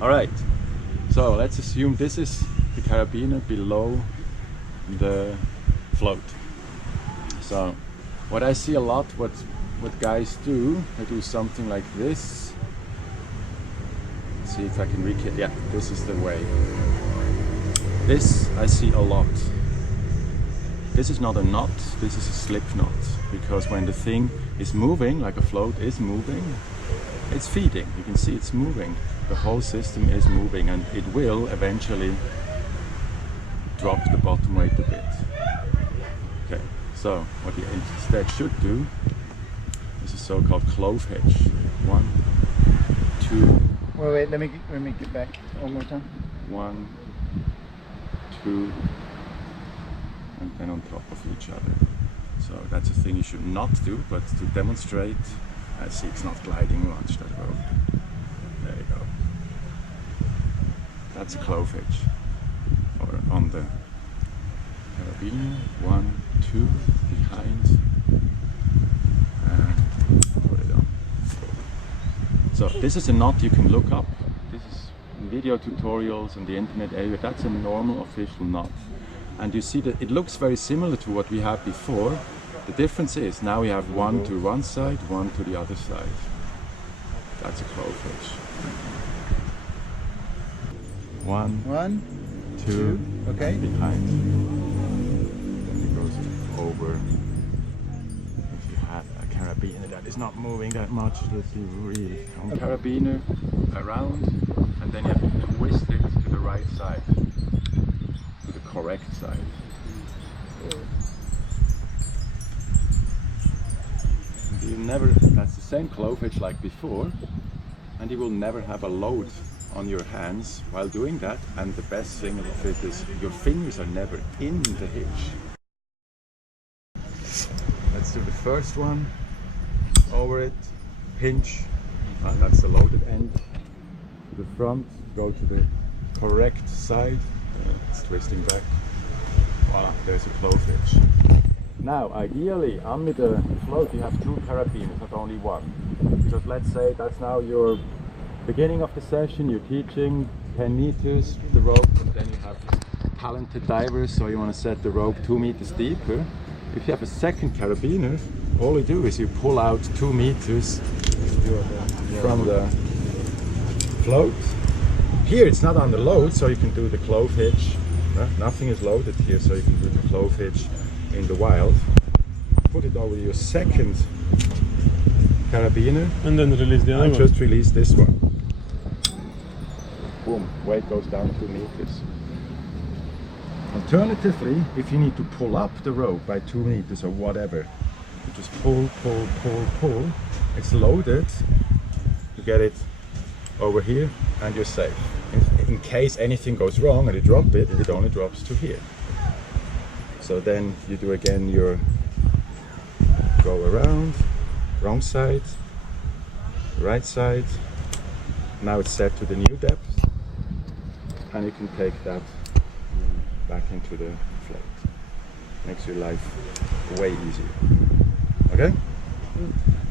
Alright, so let's assume this is the carabiner below the float. So what I see a lot, what guys do, they do something like this. Let's see if I can recreate. Yeah, this is the way. This I see a lot. This is not a knot, this is a slip knot, because when the thing is moving, like a float is moving, it's feeding. You can see it's moving. The whole system is moving, and it will eventually drop the bottom weight a bit. Okay, so what you instead should do is a so-called clove hitch. 1, 2. Wait, let me get back one more time. 1, 2, and then on top of each other. So that's a thing you should not do, but to demonstrate, I see it's not gliding much, that rope. There you go. That's a clove hitch. Or on the carabiner, 1, 2, behind, and put it on. So this is a knot you can look up. This is in video tutorials in the internet area. That's a normal official knot. And you see that it looks very similar to what we had before. The difference is now we have one to one side, one to the other side. That's a clove hitch. 1, 2, okay. Behind. Then it goes over. If you have a carabiner that is not moving that much, let's see, really. Carabiner around, and then you have to twist it to the right side, to the correct side. You never, that's the same clove hitch like before, and you will never have a load on your hands while doing that. And the best thing of it is your fingers are never in the hitch. Let's do the first one. Over it, pinch, and that's the loaded end. To the front, go to the correct side. It's twisting back. Voila, there's a clove hitch. Now, ideally, under the float you have 2 carabiners, not only one. Because let's say that's now your beginning of the session, you're teaching 10 meters the rope, and then you have talented divers, so you want to set the rope 2 meters deeper. If you have a second carabiner, all you do is you pull out 2 meters from the float. Here it's not under load, so you can do the clove hitch. Nothing is loaded here, so you can do the clove hitch in the wild. Put it over your second carabiner, and then release the other one. Just release this one. Boom, weight goes down 2 meters. Alternatively, if you need to pull up the rope by 2 meters or whatever, you just pull. It's loaded. You get it over here, and you're safe. In case anything goes wrong and you drop it, it only drops to here. So then you do again your go around, wrong side, right side. Now it's set to the new depth, and you can take that back into the float. Makes your life way easier. Okay?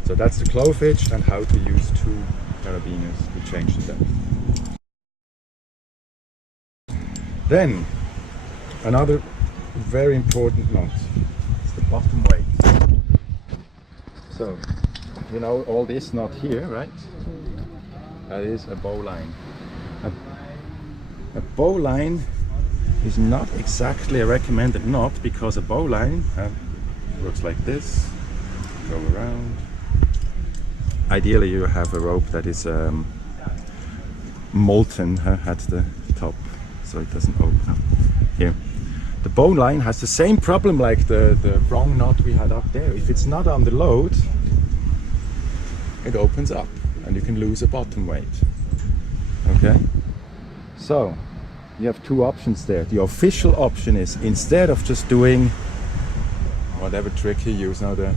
So that's the clove hitch and how to use 2 carabiners to change the depth. Then another very important knot is the bottom weight. So, you know all this knot here, right? That is a bowline. A bowline is not exactly a recommended knot, because a bowline works like this, go around. Ideally you have a rope that is molten at the top, so it doesn't open up. Here. The bowline has the same problem like the wrong knot we had up there. If it's not under load, it opens up and you can lose a bottom weight. Okay? So, you have 2 options there. The official option is, instead of just doing whatever trick you use now, the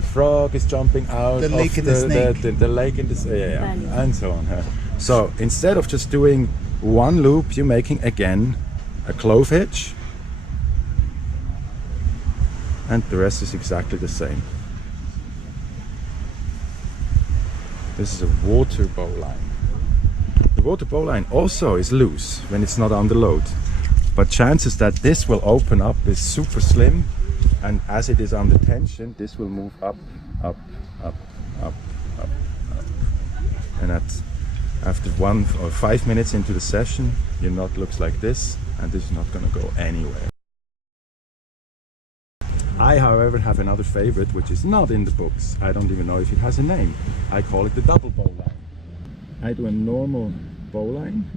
frog is jumping out the of lake in the snake. The lake in the and so on. So instead of just doing 1 loop, you're making again a clove hitch, and the rest is exactly the same. This is a water bowline. The The water bowline also is loose when it's not under load, but chances that this will open up is super slim, and as it is under tension, this will move up, up, up, up, up, up. And after 1 or 5 minutes into the session, your knot looks like this, and this is not going to go anywhere. I, however, have another favorite which is not in the books. I don't even know if it has a name. I call it the double bowline. I do a normal bowline.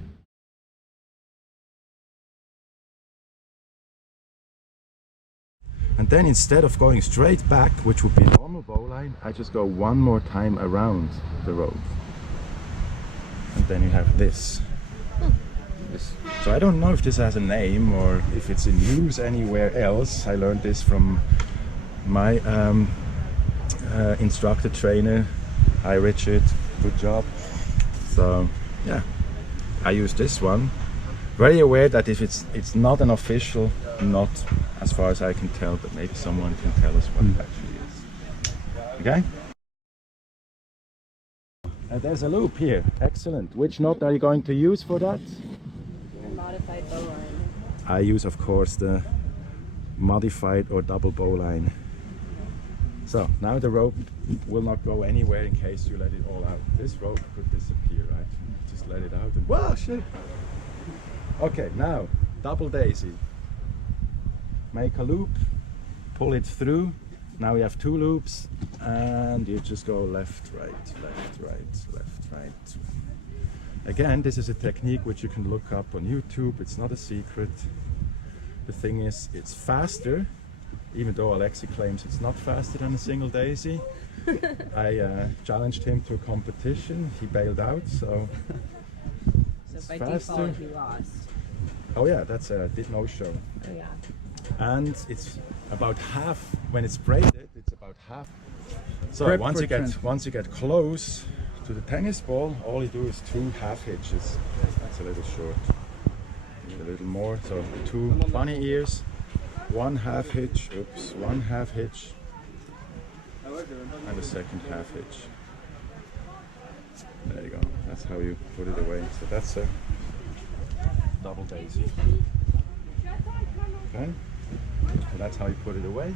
And then instead of going straight back, which would be a normal bowline, I just go one more time around the rope. And then you have this. So I don't know if this has a name or if it's in use anywhere else. I learned this from my instructor trainer. Hi Richard, good job. So yeah, I use this one. Very aware that if it's not an official knot as far as I can tell, but maybe someone can tell us what it actually is. Okay? And there's a loop here. Excellent. Which knot are you going to use for that? Modified bowline. I use, of course, the modified or double bowline. So now the rope will not go anywhere in case you let it all out. This rope could disappear, right? Just let it out and wow, shit! Okay, now double daisy. Make a loop, pull it through. Now we have 2 loops, and you just go left, right, left, right, left, right. Again, this is a technique which you can look up on YouTube. It's not a secret. The thing is, it's faster, even though Alexi claims it's not faster than a single daisy. I challenged him to a competition. He bailed out, so So by faster. default, he lost. Oh yeah, that's a did no show. Oh yeah. And it's about half when it's braided. It's about half. So Prep once for you get close to the tennis ball, all you do is 2 half hitches. That's a little short. You need a little more. So 2 bunny ears, 1 half hitch. Oops, 1 half hitch, and a second half hitch. There you go. That's how you put it away. So that's a double daisy. Okay. So that's how you put it away.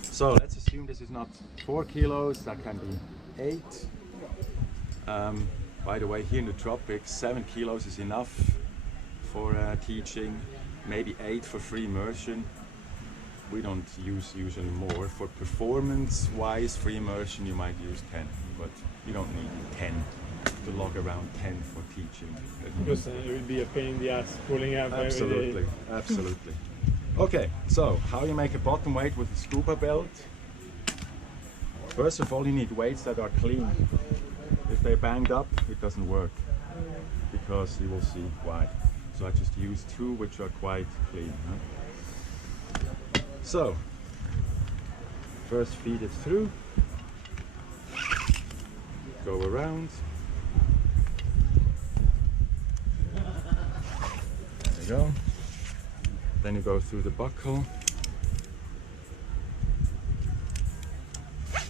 So let's assume this is not 4 kilos, that can be 8. By the way, here in the tropics, 7 kilos is enough for teaching, maybe 8 for free immersion. We don't use usually more. For performance-wise, free immersion, you might use 10, but you don't need 10 to log around 10 for teaching. Because it would be a pain in the ass pulling up every Absolutely, day. absolutely. Okay, so how you make a bottom weight with a scuba belt? First of all, you need weights that are clean. If they're banged up, it doesn't work, because you will see why. So I just use 2 which are quite clean. Huh? So, first feed it through, go around. There you go. Then you go through the buckle. A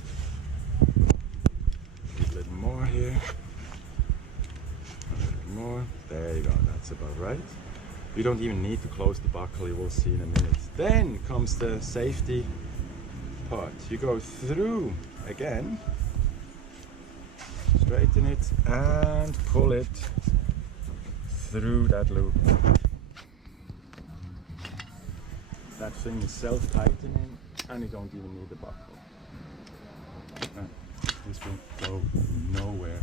little more here. A little more. There you go. That's about right. You don't even need to close the buckle. You will see in a minute. Then comes the safety part. You go through again. Straighten it and pull it through that loop. That thing is self-tightening, and you don't even need a buckle. This will go nowhere,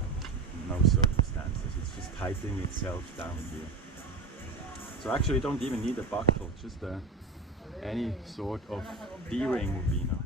no circumstances. It's just tightening itself down here. So actually you don't even need a buckle, just any sort of D-ring would be enough.